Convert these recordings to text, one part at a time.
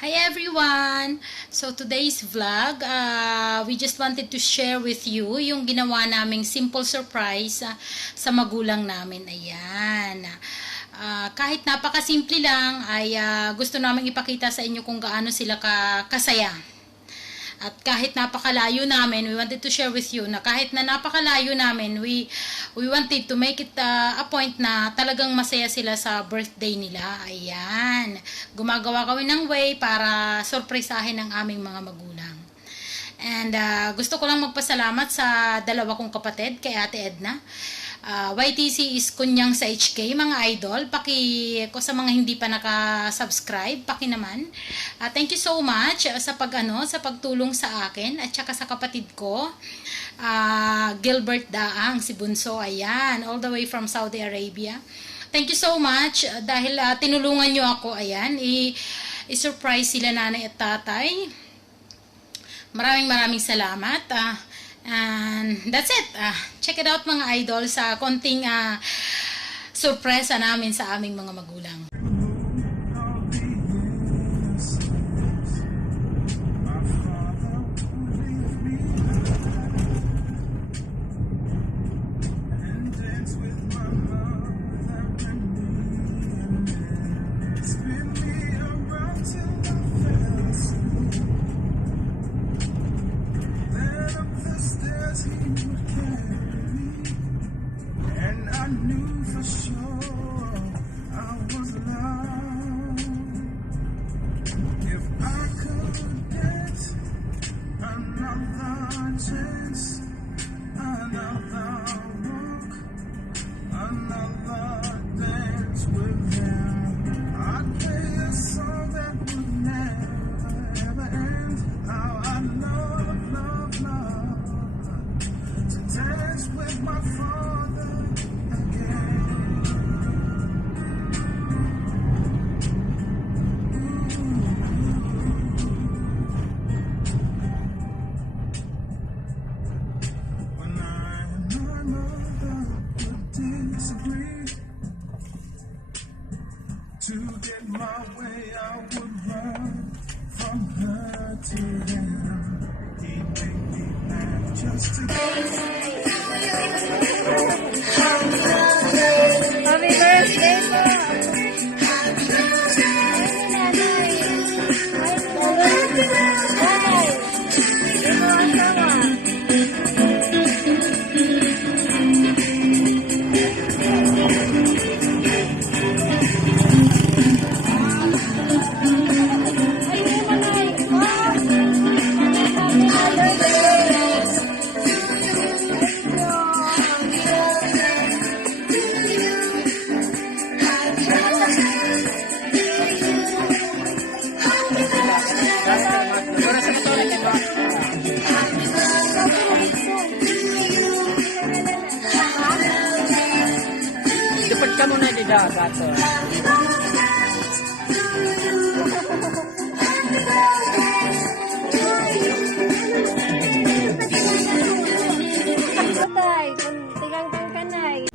Hi everyone! So today's vlog, we just wanted to share with you yung ginawa naming simple surprise sa magulang namin. Ayan. Kahit napakasimple lang ay gusto naming ipakita sa inyo kung gaano sila kasaya. At kahit napakalayo namin, we wanted to share with you na kahit na napakalayo namin, we wanted to make it a point na talagang masaya sila sa birthday nila. Ayan. Gumagawa kami ng way para sorpresahin ang aming mga magulang. And gusto ko lang magpasalamat sa dalawa kong kapatid, kay Ate Edna. YTC is kunyang sa HK, mga idol. Ko sa mga hindi pa naka-subscribe, naman. Thank you so much sa pagtulong sa akin at saka sa kapatid ko, Gilbert Daang, si Bunso, ayan, all the way from Saudi Arabia. Thank you so much dahil tinulungan nyo ako, ayan, i-surprise sila nanay at tatay. Maraming salamat. And that's it. Check it out mga idol sa konting surpresa namin sa aming mga magulang. To get my way, I would run from her to him. He'd make me laugh just to Happy birthday po! Cepat kamu na di dagat. Tay, tigang kanay.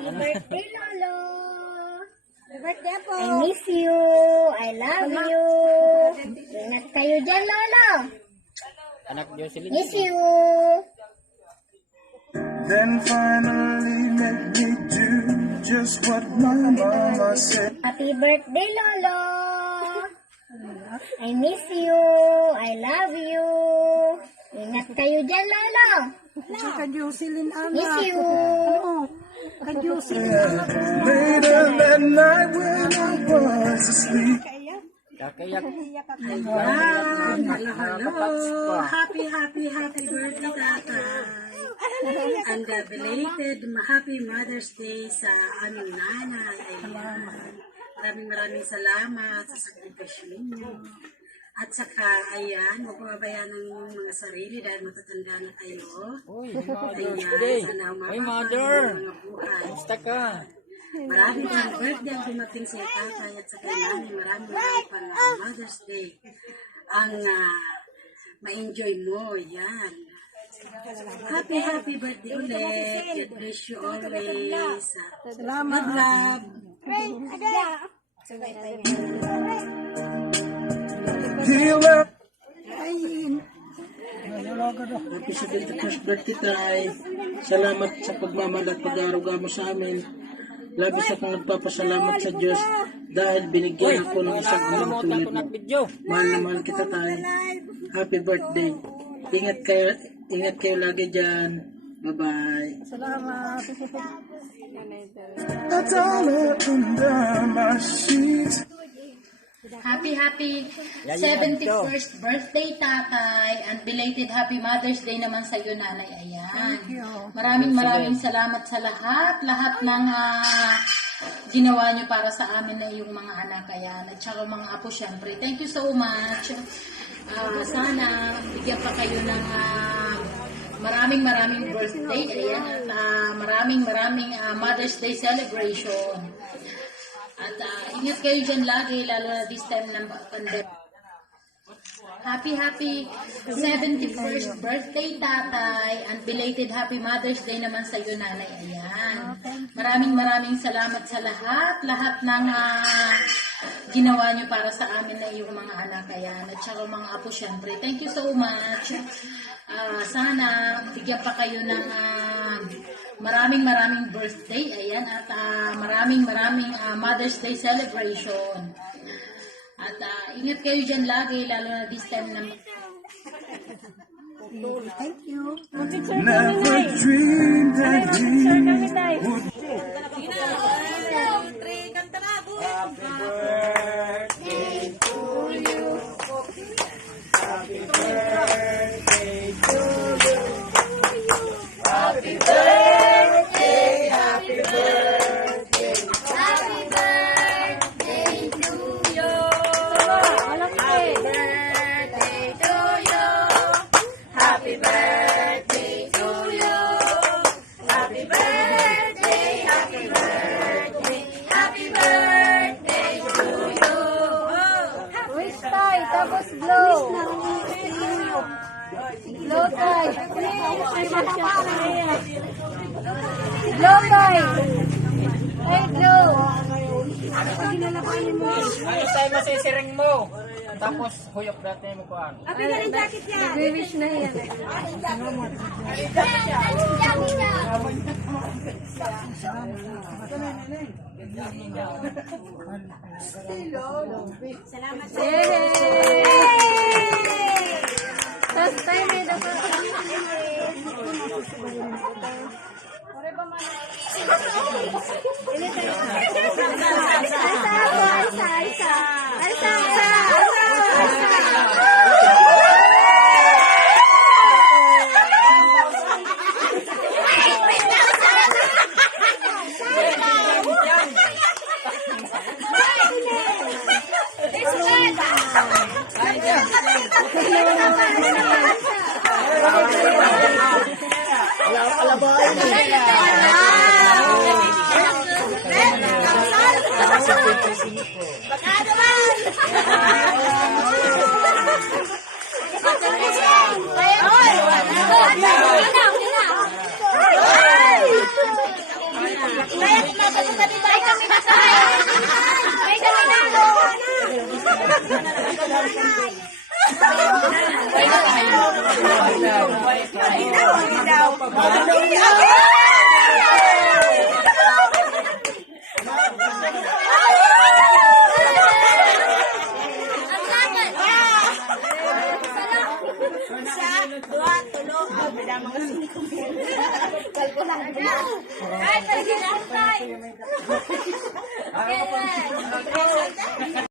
birthday, Lolo. Happy birthday po. I miss you. I love you. Ingat kayo dyan, Lolo. Anak Jocelyn. Miss you. Then finally let me do just what my mama said. Happy birthday, Lolo. I miss you. I love you. Ingat kayo dyan, Lolo. Miss you. Later that night when I was asleep. Kakayak. Happy birthday, Tatay. And belated happy Mother's Day sa aming nanay. Ayan. Maraming salamat sa sakripisyo ninyo. At saka, ayan, huwag pababayaan ng inyong mga sarili dahil matatanda na kayo. Uy, Mother's Ayan, Day. sana Uy, umabot Mother. ang mga buhay. Kamusta ka? Maraming pang birthday ang dumating sa tatay at sa kailangan. Maraming pang Mother's Day ang ma-enjoy mo. Yan. Happy birthday ulit. God bless you always. Salamat, love. Heal up. Happy 71st birthday, Tay. Salamat sa pagmamahal at pag-aaruga mo sa amin. Labis akong nagpapasalamat sa Diyos dahil binigyan ako ng isang ulang Kalimutan tulad ko mo. na video. Mahal na mahal kita, Tay. Happy birthday. Ingat kayo lagi dyan. Bye-bye. That's all up and down my sheets. Happy Yan, 71st birthday, Tatay. And belated Happy Mother's Day naman sa iyo, Nanay. Ayan. Maraming salamat sa lahat ng ginawa niyo para sa amin na yung mga anak. Ayan. At saka mga apo, syempre. Thank you so much. Sana bigyan pa kayo ng maraming birthday. Ayan. At maraming Mother's Day celebration. At ingat kayo dyan lagi, lalo na this time ng pandemic. Happy 71st birthday, Tatay. And belated Happy Mother's Day naman sa iyo, Nanay. Ayan. Maraming salamat sa lahat ng ginawa niyo para sa amin na iyong mga anak. Ayan. At saka mga apo, syempre. Thank you so much. Sana bigyan pa kayo ng maraming birthday. Ayan. At maraming Mother's Day celebration. At ingat kayo dyan lagi, lalo na this time na Never dreamed that he would. Wish tayo, tapos blow. Blow tayo. Blow tayo. Ay, blow. Ayos tayo masisiring mo. Tapos huyok natin mo kuhan. Nag-wish na yan. Yay! Tapos tayo may dapat. Alabain. Kailan?